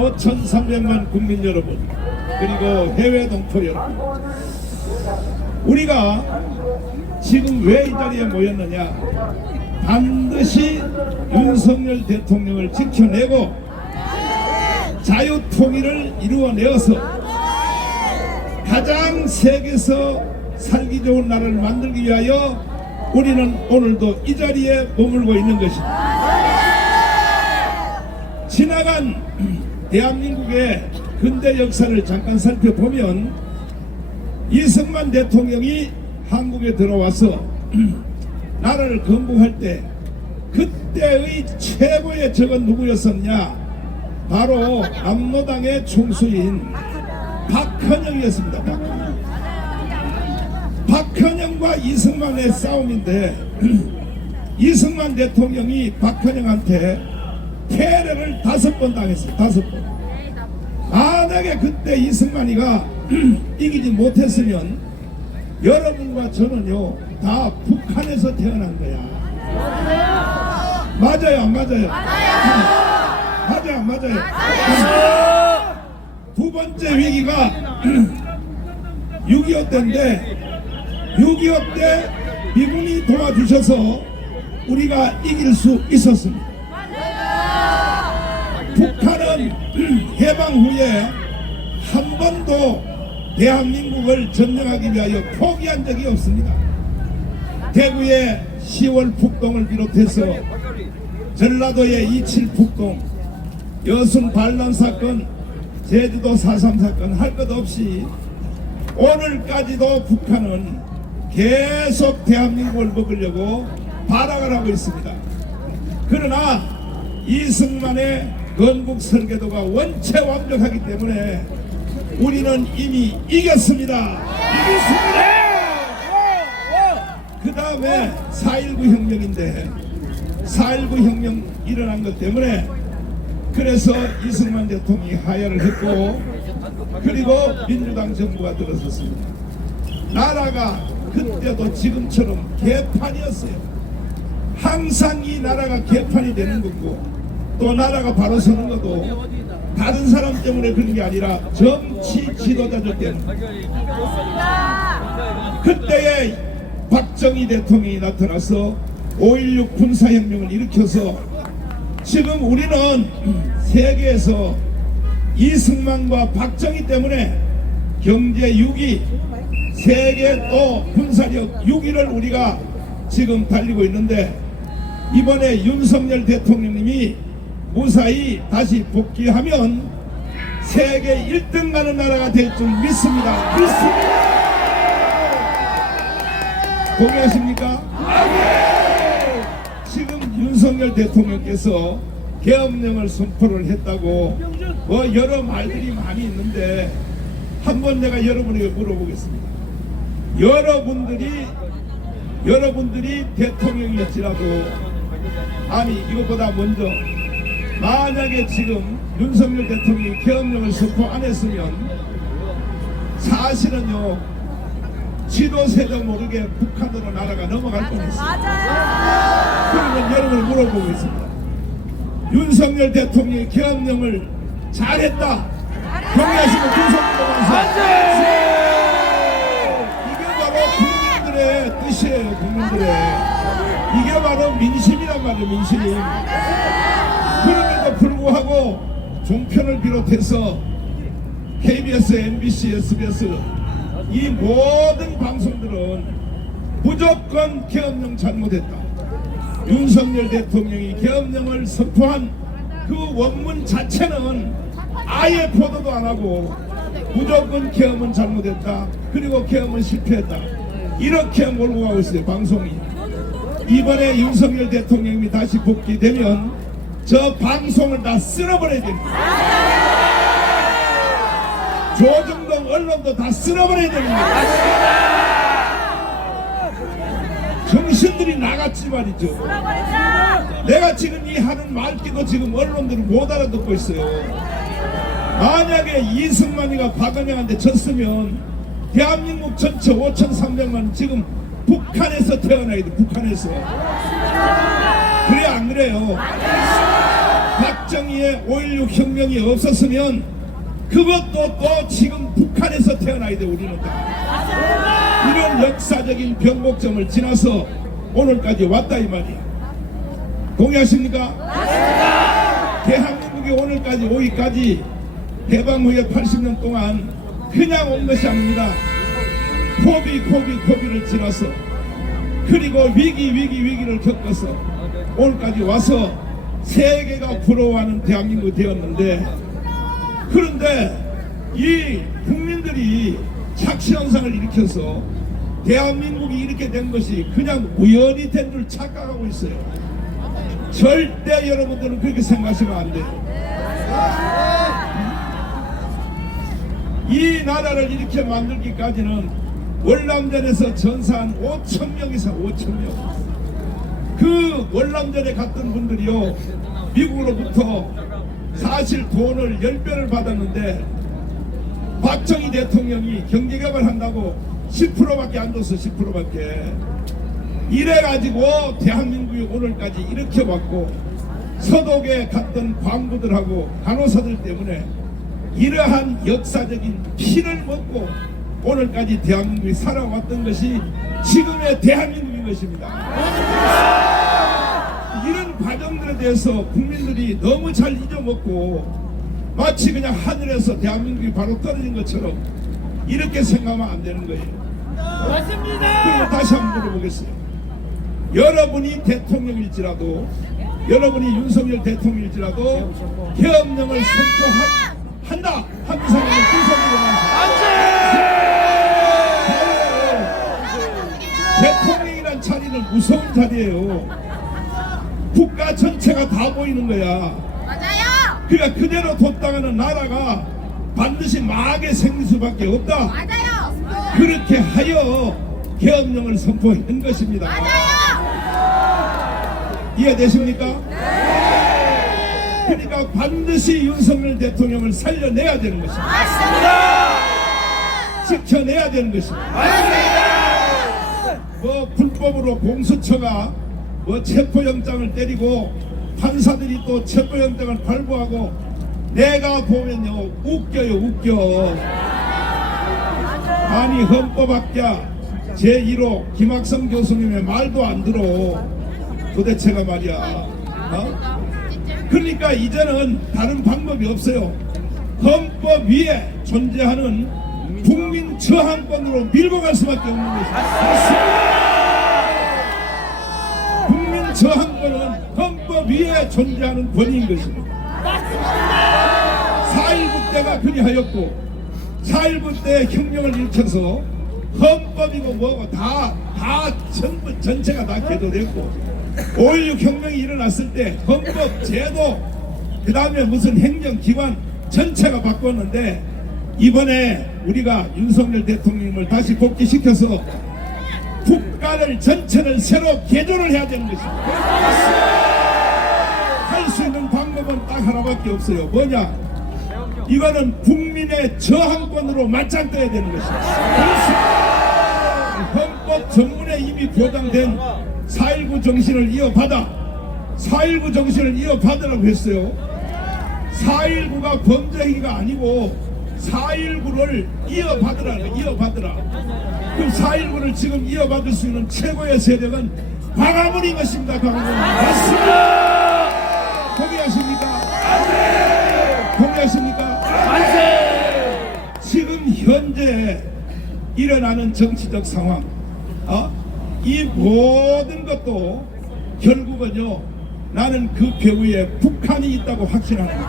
5,300만 국민 여러분, 그리고 해외 동포 여러분, 우리가 지금 왜 이 자리에 모였느냐? 반드시 윤석열 대통령을 지켜내고 자유통일을 이루어내어서 가장 세계에서 살기 좋은 나라를 만들기 위하여 우리는 오늘도 이 자리에 머물고 있는 것입니다. 지나간 대한민국의 근대 역사를 잠깐 살펴보면 이승만 대통령이 한국에 들어와서 나라를 건국할 때 그때의 최고의 적은 누구였었냐? 바로 압로당의 총수인 박헌영이었습니다. 박헌영과 이승만의 싸움인데 이승만 대통령이 박헌영한테 패배를 5번 당했어요. 5번. 만약에 그때 이승만이가 이기지 못했으면 여러분과 저는요 다 북한에서 태어난 거야. 맞아요, 안 맞아요? 맞아요, 안 맞아요? 두 번째 위기가 6.25 때인데 6.25 때 미군이 도와주셔서 우리가 이길 수 있었습니다. 북한은 해방 후에 한 번도 대한민국을 점령하기 위하여 포기한 적이 없습니다. 대구의 10월 북동을 비롯해서 전라도의 27 북동, 여순 반란 사건, 제주도 4.3 사건 할 것 없이 오늘까지도 북한은 계속 대한민국을 먹으려고 발악을 하고 있습니다. 그러나 이승만의 건국 설계도가 원체 완벽하기 때문에 우리는 이미 이겼습니다. 이겼습니다. 그 다음에 4.19 혁명인데 4.19 혁명 일어난 것 때문에 그래서 이승만 대통령이 하야를 했고 그리고 민주당 정부가 들어섰습니다. 나라가 그때도 지금처럼 개판이었어요. 항상 이 나라가 개판이 되는 거고 또 나라가 바로 서는 것도 다른 사람 때문에 그런 게 아니라 정치 지도자들 때문에. 그때에 박정희 대통령이 나타나서 5.16 군사혁명을 일으켜서 지금 우리는 세계에서 이승만과 박정희 때문에 경제 6위, 세계 또 군사력 6위를 우리가 지금 달리고 있는데 이번에 윤석열 대통령님이 무사히 다시 복귀하면 세계 1등 가는 나라가 될 줄 믿습니다. 동의하십니까? 지금 윤석열 대통령께서 계엄령을 선포를 했다고 여러 말들이 많이 있는데 한번 내가 여러분에게 물어보겠습니다. 여러분들이 대통령이었지라도 아니 이것보다 먼저 만약에 지금 윤석열 대통령이 계엄령을 선포 안 했으면 사실은요 지도세도 모르게 북한으로 나라가 넘어갈 뻔했어요. 그러면 여러분을 물어보고 있습니다. 윤석열 대통령이 계엄령을 잘했다. 동의하시고 윤석열 이게 바로 국민들의 뜻이에요. 국민들의 이게 바로 민심이란 말이에요. 민심. 그럼에도 불구하고 종편을 비롯해서 KBS, MBC, SBS 이 모든 방송들은 무조건 계엄령 잘못했다. 윤석열 대통령이 계엄령을 선포한 그 원문 자체는 아예 보도도 안 하고 무조건 계엄은 잘못했다. 그리고 계엄은 실패했다. 이렇게 몰고 가고 있어요. 방송이. 이번에 윤석열 대통령이 다시 복귀되면 저 방송을 다 쓸어버려야 됩니다. 조중동 언론도 다 쓸어버려야 됩니다. 정신들이 나갔지 말이죠. 내가 지금 이 하는 말귀도 지금 언론들이 못 알아듣고 있어요. 만약에 이승만이가 박헌영한테 졌으면 대한민국 전체 5,300만 지금 북한에서 태어나야 돼. 북한에서. 그래 안 그래요? 박정희의 5.16 혁명이 없었으면 그것도 또 지금 북한에서 태어나야 돼. 우리는 다 이런 역사적인 변곡점을 지나서 오늘까지 왔다 이 말이야. 동의하십니까? 대한민국이 오늘까지 오기까지 해방 후에 80년 동안 그냥 온 것이 아닙니다. 고비를 지나서 그리고 위기를 겪어서 오늘까지 와서 세계가 부러워하는 대한민국이 되었는데, 그런데 이 국민들이 착시현상을 일으켜서 대한민국이 이렇게 된 것이 그냥 우연히 된 줄 착각하고 있어요. 절대 여러분들은 그렇게 생각하시면 안 돼요. 이 나라를 이렇게 만들기까지는 월남전에서 전사한 5,000명 이상, 5,000명. 그 월남전에 갔던 분들이요, 미국으로부터 사실 돈을 10배를 받았는데 박정희 대통령이 경제개발 한다고 10%밖에 안 줬어. 10%밖에. 이래가지고 대한민국이 오늘까지 이렇게 왔고, 서독에 갔던 광부들하고 간호사들 때문에 이러한 역사적인 피를 먹고 오늘까지 대한민국이 살아왔던 것이 지금의 대한민국인 것입니다. 이런 과정들에 대해서 국민들이 너무 잘 잊어먹고 마치 그냥 하늘에서 대한민국이 바로 떨어진 것처럼 이렇게 생각하면 안 되는 거예요. 맞습니다. 그리고 다시 한번 물어보겠어요. 여러분이 대통령일지라도, 여러분이 윤석열 대통령일지라도 계엄령을 선포한다 하는 사람은 대통령이란 자리는 무서운 자리예요. 국가 전체가 다 보이는 거야. 맞아요. 그러니까 그대로 뒀다가는 나라가 반드시 망하게 생길 수밖에 없다. 맞아요. 그렇게 하여 계엄령을 선포한 것입니다. 맞아요. 이해되십니까? 네. 그러니까 반드시 윤석열 대통령을 살려내야 되는 것입니다. 맞습니다. 지켜내야 되는 것입니다. 맞습니다. 뭐 불법으로 공수처가 뭐 체포영장을 때리고 판사들이 또 체포영장을 발부하고, 내가 보면요 웃겨요, 웃겨. 아니 헌법학자 제1호 김학성 교수님의 말도 안 들어. 도대체가 말이야. 그러니까 이제는 다른 방법이 없어요. 헌법 위에 존재하는 국민 저항권으로 밀고 갈 수밖에 없는 것입니다. 국민 저항권은 헌법 위에 존재하는 권위인 것입니다. 4.19 때가 그리하였고, 4.19 때 혁명을 일으켜서 헌법이고 뭐고 다 전부 전체가 다 개도됐고, 5.16 혁명이 일어났을 때 헌법 제도, 그 다음에 무슨 행정기관 전체가 바꿨는데, 이번에 우리가 윤석열 대통령을 다시 복귀시켜서 국가를 전체를 새로 개조를 해야 되는 것입니다. 할 수 있는 방법은 딱 하나밖에 없어요. 뭐냐? 이거는 국민의 저항권으로 맞짱떠야 되는 것입니다. 헌법 전문에 이미 보장된 4.19 정신을 이어받아, 4.19 정신을 이어받으라고 했어요. 4.19가 범죄행위가 아니고 4.19를 이어받으라. 그럼 4.19를 지금 이어받을 수 있는 최고의 세력은 광화문인 것입니다. 광화문. 맞습니다. 동의하십니까? 동의하십니까? 지금 현재 일어나는 정치적 상황, 이 모든 것도 결국은요, 나는 그 배후에 북한이 있다고 확신합니다.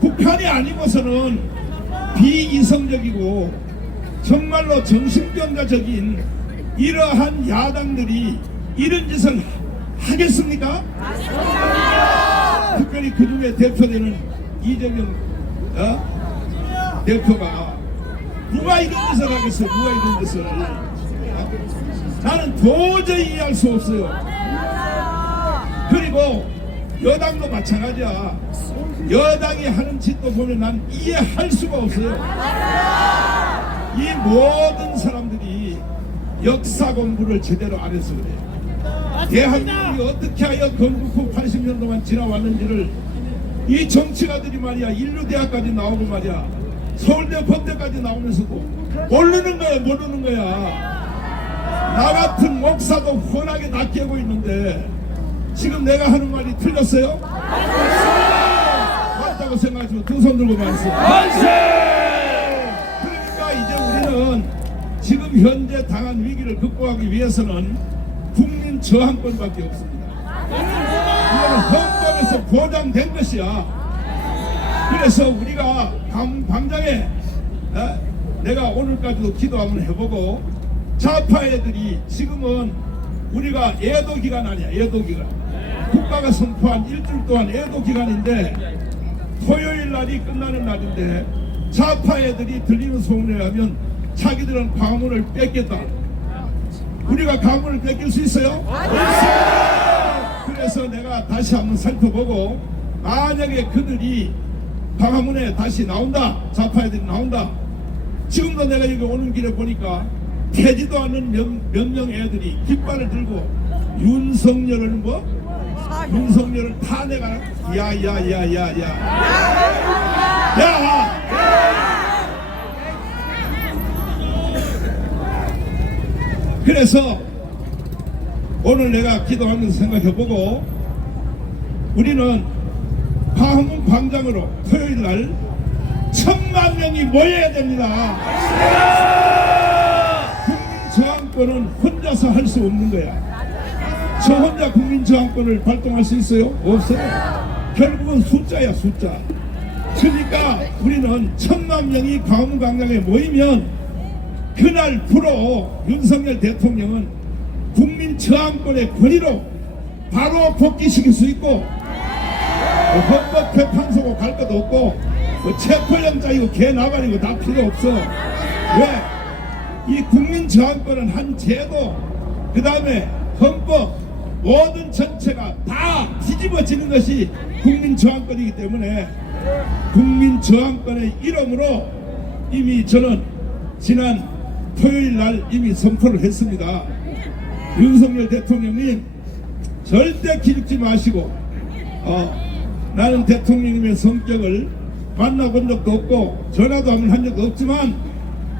북한이 아니고서는 비이성적이고 정말로 정신병자적인 이러한 야당들이 이런 짓을 하겠습니까? 특별히 그 중에 대표되는 이재명 대표가 누가 이런 짓을 하겠어요? 누가 이런 짓을? 나는 도저히 이해할 수 없어요. 그리고 여당도 마찬가지야. 여당이 하는 짓도 보면 난 이해할 수가 없어요. 이 모든 사람들이 역사 공부를 제대로 안 해서 그래요. 대한민국이 어떻게 하여 건국 후 80년 동안 지나왔는지를 이 정치가들이 말이야 인류대학까지 나오고 말이야 서울대 법대까지 나오면서도 모르는 거야 모르는 거야. 나 같은 목사도 훤하게 다 깨고 있는데 지금 내가 하는 말이 틀렸어요? 맞다고 생각하시면 두 손 들고 말씀. 그러니까 이제 우리는 지금 현재 당한 위기를 극복하기 위해서는 국민 저항권밖에 없습니다. 이거는 헌법에서 보장된 것이야. 그래서 우리가 방장에 내가 오늘까지도 기도 한번 해보고 좌파 애들이 지금은 우리가 애도 기간 아니야 애도 기간. 국가가 선포한 일주일 동안 애도 기간인데 토요일 날이 끝나는 날인데 좌파 애들이 들리는 소문에 의하면 자기들은 가문을 뺏겠다. 우리가 가문을 뺏길 수 있어요? 그래서 내가 다시 한번 살펴보고 만약에 그들이 가문에 다시 나온다 좌파 애들이 나온다. 지금도 내가 여기 오는 길에 보니까 되지도 않는 몇 명 애들이 깃발을 들고 윤석열을 윤석열을 탄핵하 야야야야야 야 그래서 오늘 내가 기도하면서 생각해보고 우리는 광화문 광장으로 토요일날 1000만 명이 모여야 됩니다. 국민저항권은 혼자서 할 수 없는 거야. 저 혼자 국민저항권을 발동할 수 있어요? 없어요. 결국은 숫자야 숫자. 그러니까 우리는 1000만 명이 광화문 광장에 모이면 그날부로 윤석열 대통령은 국민저항권의 권위로 바로 복귀시킬 수 있고 헌법 재판소고 갈 것도 없고 체포영장이고 개나발이고 다 필요 없어. 왜? 이 국민저항권은 한 제도 그 다음에 헌법 모든 전체가 다 뒤집어지는 것이 국민저항권이기 때문에 국민저항권의 이름으로 이미 저는 지난 토요일 날 이미 선포를 했습니다. 윤석열 대통령님 절대 기죽지 마시고 나는 대통령님의 성격을 만나본 적도 없고 전화도 한 적도 없지만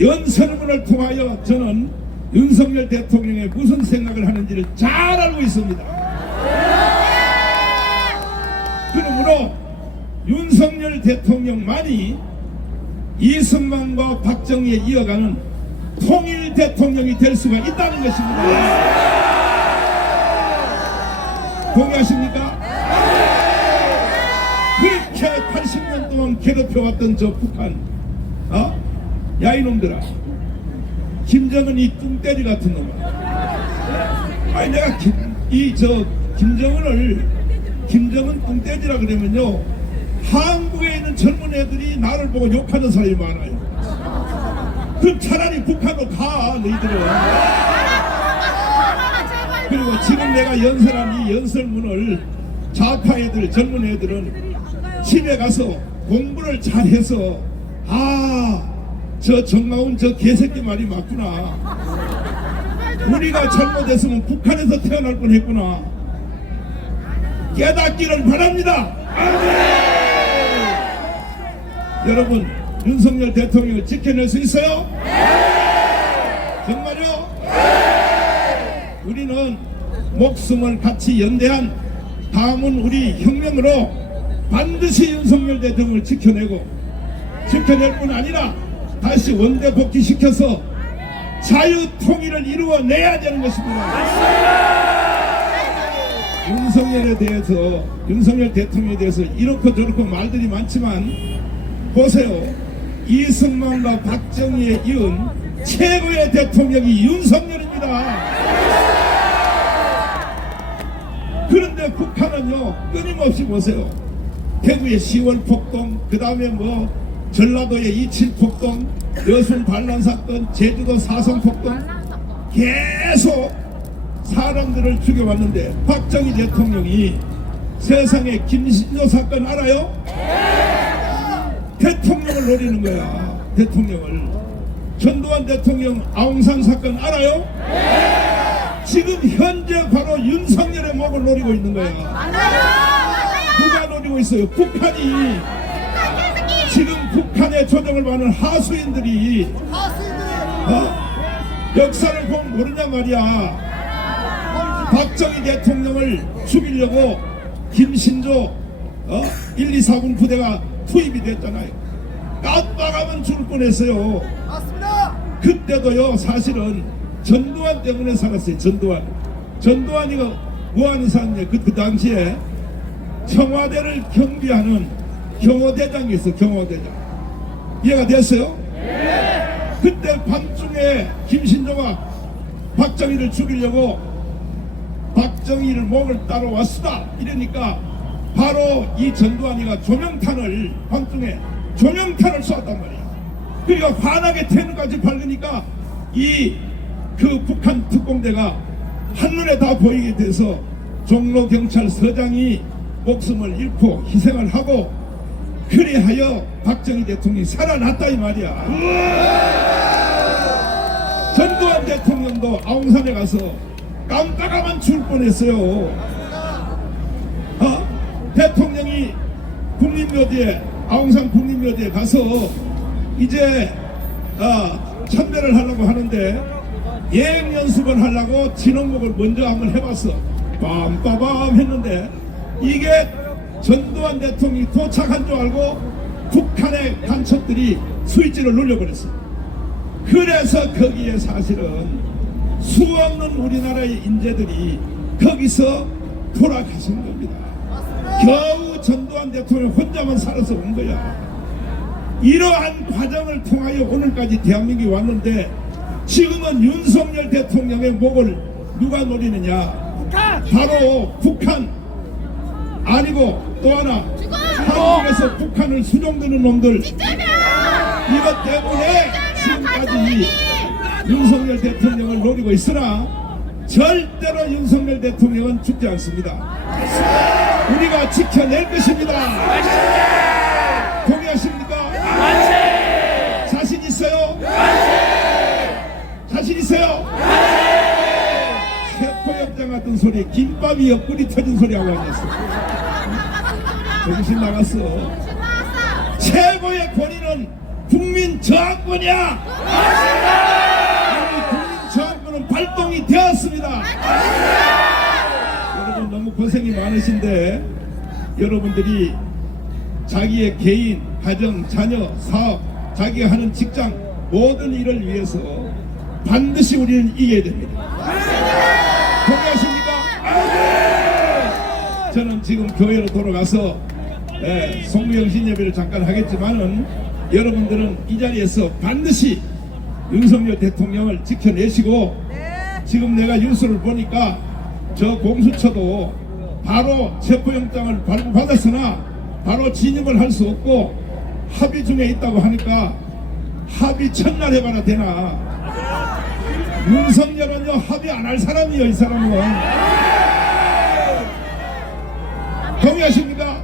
연설문을 통하여 저는 윤석열 대통령의 무슨 생각을 하는지를 잘 알고 있습니다. 그러므로 윤석열 대통령만이 이승만과 박정희에 이어가는 통일 대통령이 될 수가 있다는 것입니다. 동의하십니까? 그렇게 80년 동안 괴롭혀왔던 저 북한 야 이놈들아 김정은이 뚱때리 같은 놈아. 아니 내가 김정은 뚱때리라 그러면요 한국에 있는 젊은 애들이 나를 보고 욕하는 사람이 많아요. 그럼 차라리 북한으로 가 너희들은. 그리고 지금 내가 연설한 이 연설문을 좌파 애들 젊은 애들은 집에 가서 공부를 잘해서 저 정마운 저 개새끼 말이 맞구나. 우리가 잘못했으면 북한에서 태어날 뻔했구나. 깨닫기를 바랍니다. 여러분 윤석열 대통령을 지켜낼 수 있어요? 정말요? 우리는 목숨을 같이 연대한 다음은 우리 혁명으로 반드시 윤석열 대통령을 지켜낼 뿐 아니라 다시 원대 복귀시켜서 자유통일을 이루어내야 되는 것입니다. 윤석열 대통령에 대해서 이렇고 저렇고 말들이 많지만 보세요. 이승만과 박정희에 이은 최고의 대통령이 윤석열입니다. 그런데 북한은요 끊임없이 보세요. 대구의 10월 폭동, 그 다음에 전라도의 27 폭동, 여순 반란 사건, 제주도 4.3 폭동 계속 사람들을 죽여왔는데 박정희 대통령이 세상에 김신조 사건 알아요? 대통령을 노리는 거야. 대통령을. 전두환 대통령 아웅산 사건 알아요? 지금 현재 바로 윤석열의 목을 노리고 있는 거야. 맞아요. 누가 노리고 있어요? 북한이. 지금 북한의 조정을 받는 하수인들이 역사를 보면 모르냐 말이야. 박정희 대통령을 죽이려고 김신조 1, 2, 4군 부대가 투입이 됐잖아요. 깜빡하면 죽을 뻔했어요. 그때도요 사실은 전두환 때문에 살았어요. 전두환이가 뭐하는 사람이냐. 그 당시에 청와대를 경비하는 경호대장이 있어. 경호대장 이해가 됐어요? 그때 밤중에 김신조가 박정희를 죽이려고 박정희를 목을 따러 왔수다 이러니까 바로 이 전두환이가 조명탄을 밤중에 조명탄을 쏘았단 말이야. 그러니까 환하게 태는까지 밝으니까 이 그 북한 특공대가 한눈에 다 보이게 돼서 종로경찰서장이 목숨을 잃고 희생을 하고 그리하여 박정희 대통령이 살아났다 이 말이야. 전두환 대통령도 아웅산에 가서 깜빡하면 죽을 뻔했어요. 대통령이 국립묘지에 아웅산 국립묘지에 가서 이제 참배를 하려고 하는데 예행 연습을 하려고 진홍목을 먼저 한번 해봤어. 빰빠밤 했는데 이게 전두환 대통령이 도착한 줄 알고 북한의 간첩들이 스위치를 눌려버렸어. 그래서 거기에 사실은 수없는 우리나라의 인재들이 거기서 돌아가신 겁니다. 겨우 전두환 대통령 혼자만 살아서 온 거야. 이러한 과정을 통하여 오늘까지 대한민국이 왔는데 지금은 윤석열 대통령의 목을 누가 노리느냐. 바로 북한 아니고 또 하나 한국에서 북한을 수종드는 놈들 이것 때문에 지금까지 윤석열 대통령을 노리고 있으나 절대로 윤석열 대통령은 죽지 않습니다. 우리가 지켜낼 것입니다. 동의하십니까? 자신 있어요? 자신 있어요? 세포역장 같은 소리, 김밥이 옆구리 터진 소리 하고 앉았어. 정신 나갔어. 최고의 권위는 국민 저항권이야. 우리 국민 저항권은 발동이 되었습니다. 여러분 너무 고생이 많으신데 여러분들이 자기의 개인, 가정, 자녀, 사업, 자기가 하는 직장 모든 일을 위해서 반드시 우리는 이겨야 됩니다. 동의하십니까? 저는 지금 교회로 돌아가서 송구영신 예배를 잠깐 하겠지만은 여러분들은 이 자리에서 반드시 윤석열 대통령을 지켜내시고 지금 내가 뉴스를 보니까 저 공수처도 바로 체포영장을 발부받았으나 바로 진입을 할 수 없고 합의 중에 있다고 하니까 합의 첫날 해봐라 되나. 윤석열은요 합의 안 할 사람이요. 이 사람은 동의하십니까?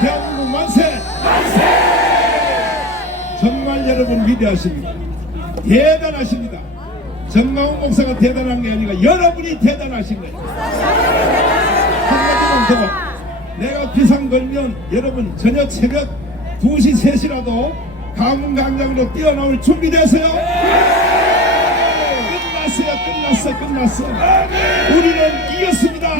대한민국 만세! 정말 여러분 위대하십니다. 대단하십니다. 정강훈 목사가 대단한 게 아니라 여러분이 대단하신 거예요. 한마디만 더. 내가 비상 걸면 여러분 저녁 새벽 2시 3시라도 가문광장으로 뛰어나올 준비되세요? 끝났어요. 끝났어. 우리는 이겼습니다.